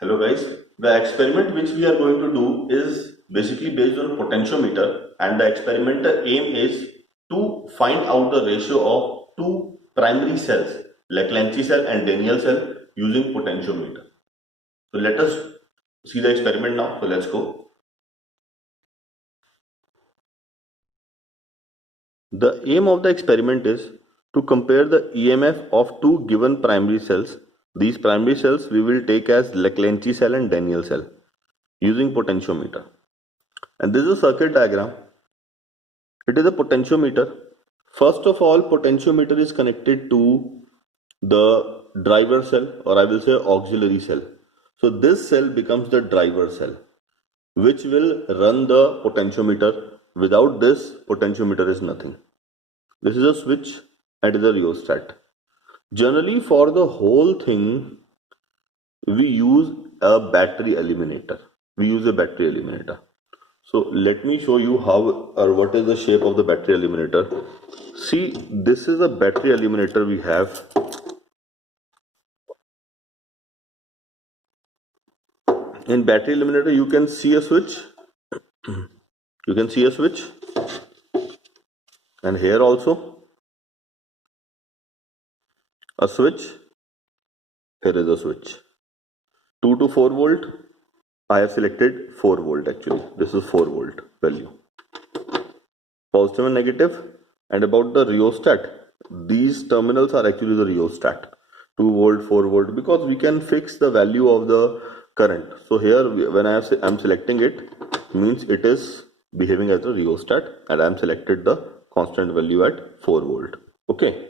Hello guys, the experiment which we are going to do is basically based on potentiometer, and the experiment aim is to find out the ratio of two primary cells, Leclanché cell and Daniell cell, using potentiometer. So let us see the experiment now. So let's go. The aim of the experiment is to compare the EMF of two given primary cells. These primary cells we will take as Leclanché cell and Daniell cell using potentiometer. And this is a circuit diagram. It is a potentiometer. First of all, potentiometer is connected to the driver cell, or I will say auxiliary cell. So this cell becomes the driver cell, which will run the potentiometer. Without this, potentiometer is nothing. This is a switch and is a rheostat. Generally, for the whole thing, we use a battery eliminator. We use a battery eliminator. So let me show you how or what is the shape of the battery eliminator. See, this is a battery eliminator we have. In battery eliminator, you can see a switch. You can see a switch, and here also a switch. Here is a switch. 2 to 4 volt. I have selected 4 volt actually. This is 4 volt value. Positive and negative. And about the rheostat, these terminals are actually the rheostat. 2 volt, 4 volt, because we can fix the value of the current. So here when I am selecting it, means it is behaving as a rheostat, and I am selected the constant value at 4 volt. Okay.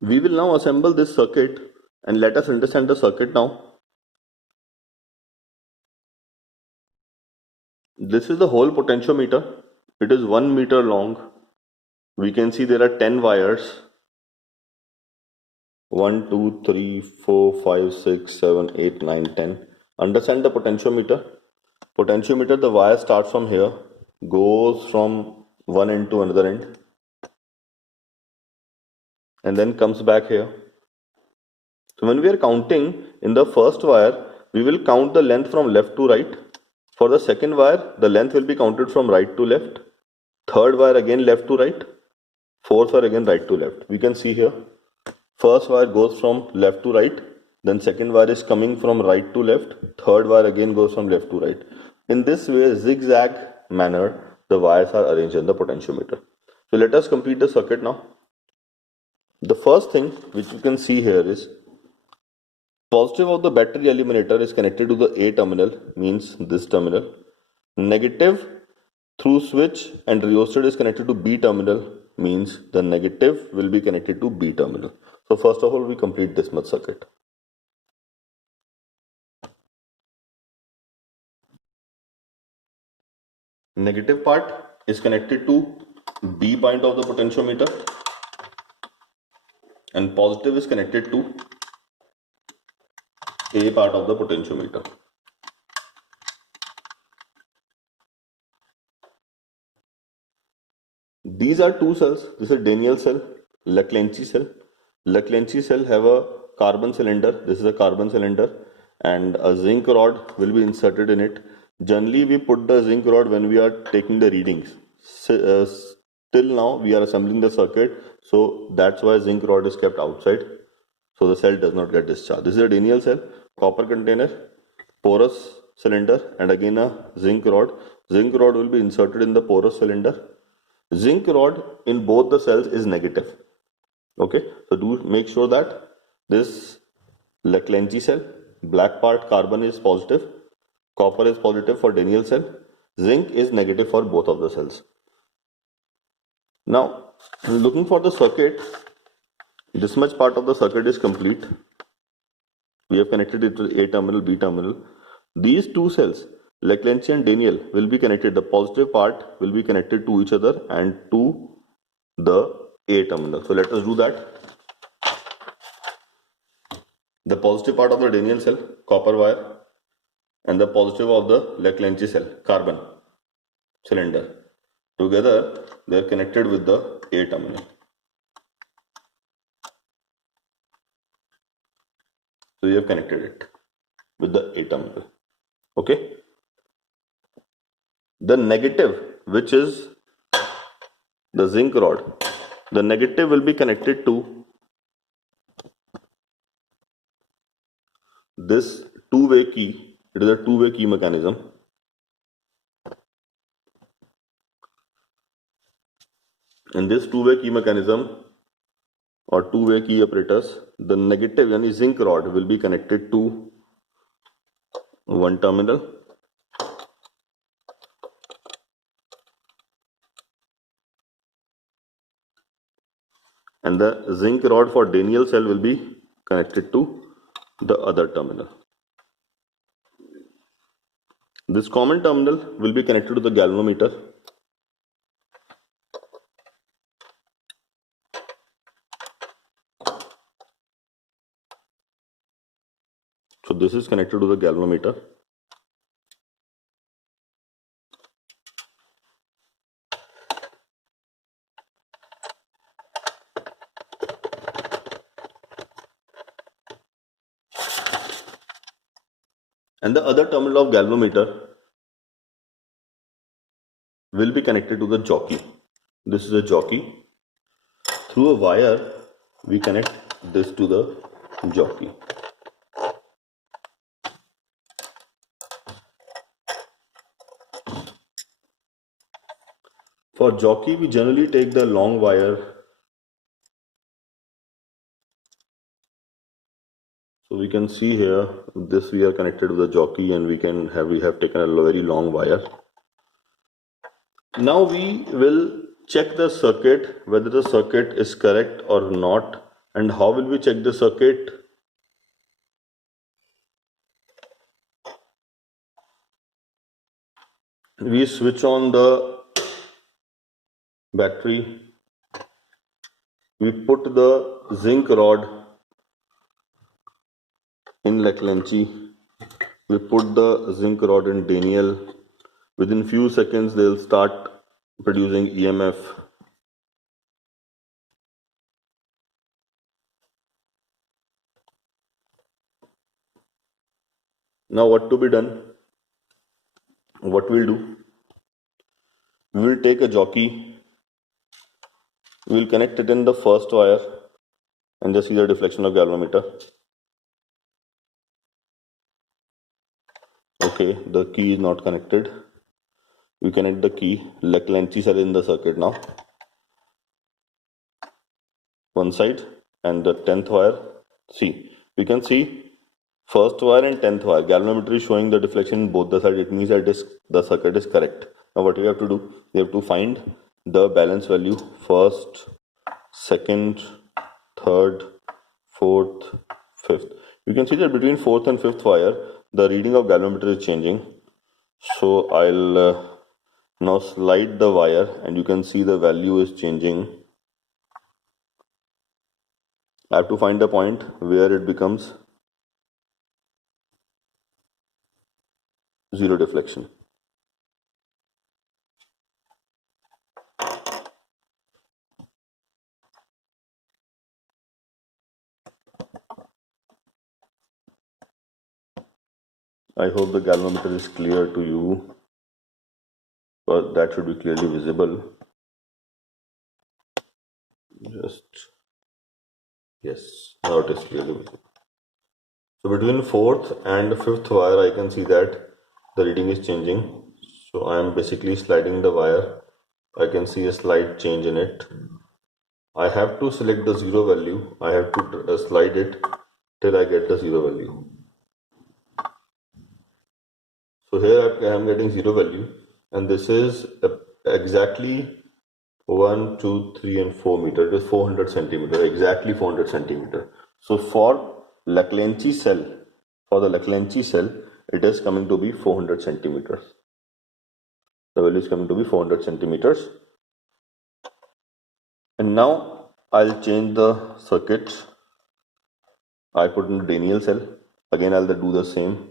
We will now assemble this circuit, and let us understand the circuit now. This is the whole potentiometer. It is 1 meter long. We can see there are 10 wires. 1, 2, 3, 4, 5, 6, 7, 8, 9, 10. Understand the potentiometer. Potentiometer, the wire starts from here, goes from one end to another end, and then comes back here. So when we are counting in the first wire, we will count the length from left to right. For the second wire, the length will be counted from right to left. Third wire again left to right. Fourth wire again right to left. We can see here. First wire goes from left to right, then second wire is coming from right to left, third wire again goes from left to right. In this way, zigzag manner, the wires are arranged in the potentiometer. So let us complete the circuit now. The first thing which you can see here is positive of the battery eliminator is connected to the A terminal, means this terminal. Negative through switch and rheostat is connected to B terminal, means the negative will be connected to B terminal. So first of all, we complete this much circuit. Negative part is connected to B point of the potentiometer, and positive is connected to A part of the potentiometer. These are two cells. This is Daniell cell, Leclanché cell. Leclanché cell have a carbon cylinder. This is a carbon cylinder, and a zinc rod will be inserted in it. Generally, we put the zinc rod when we are taking the readings. Till now, we are assembling the circuit, so that's why zinc rod is kept outside, so the cell does not get discharged. This is a Daniell cell, copper container, porous cylinder, and again a zinc rod. Zinc rod will be inserted in the porous cylinder. Zinc rod in both the cells is negative. Okay, so do make sure that this Leclanché cell, black part carbon is positive, copper is positive for Daniell cell, zinc is negative for both of the cells. Now, looking for the circuit, this much part of the circuit is complete. We have connected it to A terminal, B terminal. These two cells, Leclanché and Daniell, will be connected. The positive part will be connected to each other and to the A terminal. So let us do that. The positive part of the Daniell cell, copper wire, and the positive of the Leclanché cell, carbon cylinder. Together, they are connected with the A terminal. So you have connected it with the A terminal. Okay. The negative, which is the zinc rod, the negative will be connected to this two-way key. It is a two-way key mechanism. And this two-way key mechanism or two-way key operators, the negative yani zinc rod will be connected to one terminal and the zinc rod for Daniell cell will be connected to the other terminal. This common terminal will be connected to the galvanometer. So this is connected to the galvanometer. And the other terminal of galvanometer will be connected to the jockey. This is a jockey. Through a wire, we connect this to the jockey. For jockey, we generally take the long wire. So we can see here, this we are connected to the jockey and we have taken a very long wire. Now we will check the circuit, whether the circuit is correct or not. And how will we check the circuit? We switch on the battery. We put the zinc rod in Leclanché. We put the zinc rod in Daniell. Within few seconds, they'll start producing EMF. Now what to be done? What we'll do? We will take a jockey. We will connect it in the first wire and just see the deflection of galvanometer. Okay, the key is not connected. We connect the key. Leclanché cell in the circuit now. One side and the 10th wire. See, we can see first wire and 10th wire. Galvanometer is showing the deflection in both the sides. It means that the circuit is correct. Now what we have to do? We have to find the balance value first, second, third, fourth, fifth. You can see that between fourth and fifth wire, the reading of galvanometer is changing. So I'll now slide the wire and you can see the value is changing. I have to find the point where it becomes zero deflection. I hope the galvanometer is clear to you, but that should be clearly visible. Yes, now it is clearly visible. So between fourth and fifth wire, I can see that the reading is changing. So I am basically sliding the wire. I can see a slight change in it. I have to select the zero value. I have to slide it till I get the zero value. So here I am getting zero value, and this is exactly 1, 2, 3, and 4 meter. It is 400 centimeter, exactly 400 centimeter. So for Leclanché cell, it is coming to be 400 centimeters. The value is coming to be 400 centimeters. And now I'll change the circuit. I put in the Daniell cell. Again, I'll do the same.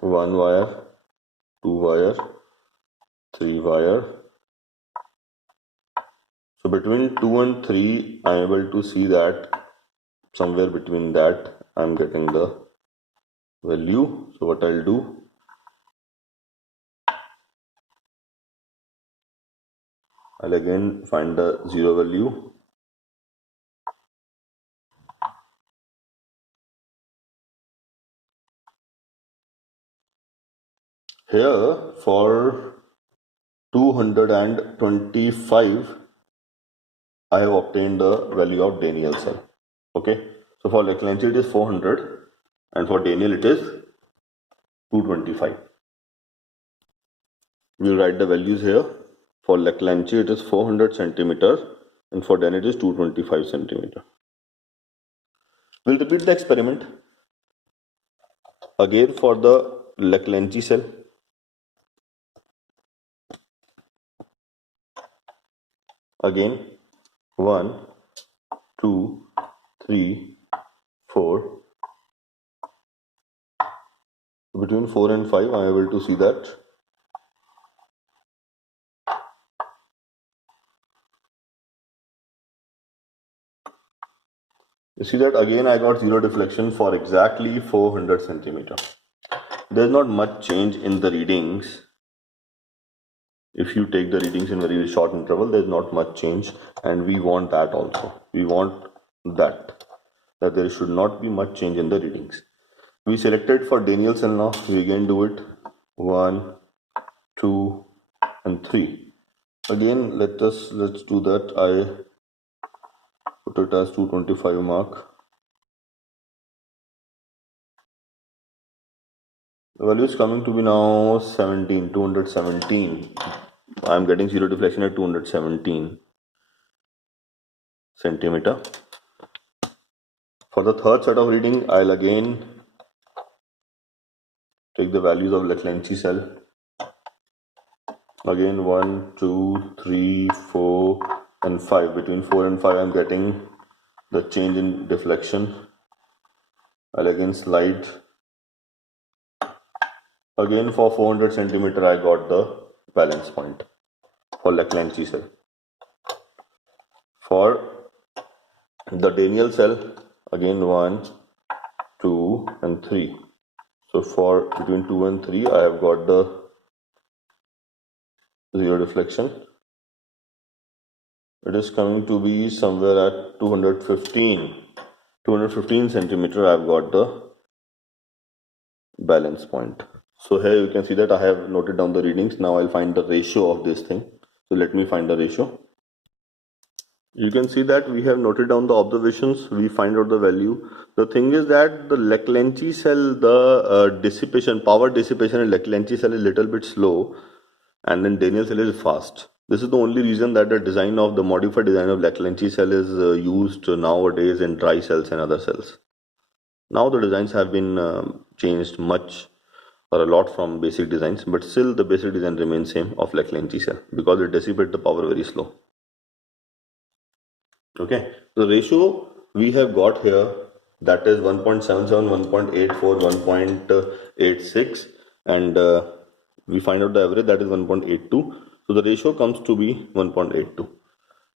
One wire, two wire, three wire. So between 2 and 3, I am able to see that somewhere between that I'm getting the value. So what I'll do, I'll again find the zero value. Here for 225 I have obtained the value of Daniell cell. Okay, so for Leclanché it is 400 and for Daniell it is 225. We'll write the values here. For Leclanché it is 400 centimeter and for Daniell it is 225 centimeter. We'll repeat the experiment again for the Leclanché cell. Again 1, 2, 3, 4. Between 4 and 5 I am able to see that. You see that again I got zero deflection for exactly 400 centimeter. There's not much change in the readings. If you take the readings in very short interval, there's not much change, and we want that also. We want that there should not be much change in the readings. We selected for Daniell cell now. We again do it 1, 2, and 3. Again, let's do that. I put it as 225 mark. The value is coming to be now 217. I am getting zero deflection at 217 centimeter. For the third set of reading, I'll again take the values of Leclanché cell. Again 1, 2, 3, 4, and 5. Between 4 and 5, I'm getting the change in deflection. I'll again slide. Again for 400 centimeter, I got the balance point for Leclanché cell. For the Daniell cell, again 1, 2, and 3. So for between 2 and 3, I have got the zero deflection. It is coming to be somewhere at 215 centimeter. I've got the balance point. So here you can see that I have noted down the readings. Now I'll find the ratio of this thing. So let me find the ratio. You can see that we have noted down the observations. We find out the value. The thing is that the Leclanché cell, the power dissipation in Leclanché cell is a little bit slow, and then Daniell cell is fast. This is the only reason that the modified design of Leclanché cell is used nowadays in dry cells and other cells. Now the designs have been changed much or a lot from basic designs, but still the basic design remains same of Leclanché cell because it dissipates the power very slow. Okay, the ratio we have got here, that is 1.77, 1.84, 1.86, and we find out the average, that is 1.82. So the ratio comes to be 1.82.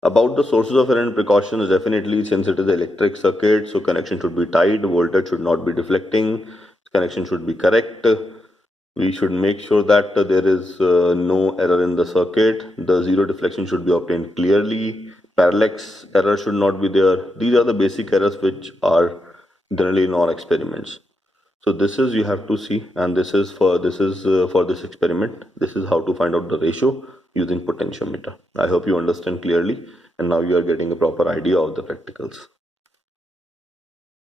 About the sources of error and precautions, definitely since it is an electric circuit, so connection should be tight, voltage should not be deflecting, connection should be correct. We should make sure that there is no error in the circuit. The zero deflection should be obtained clearly. Parallax error should not be there. These are the basic errors which are generally in all experiments. So this is you have to see, and this is for this experiment. This is how to find out the ratio using potentiometer. I hope you understand clearly, and now you are getting a proper idea of the practicals.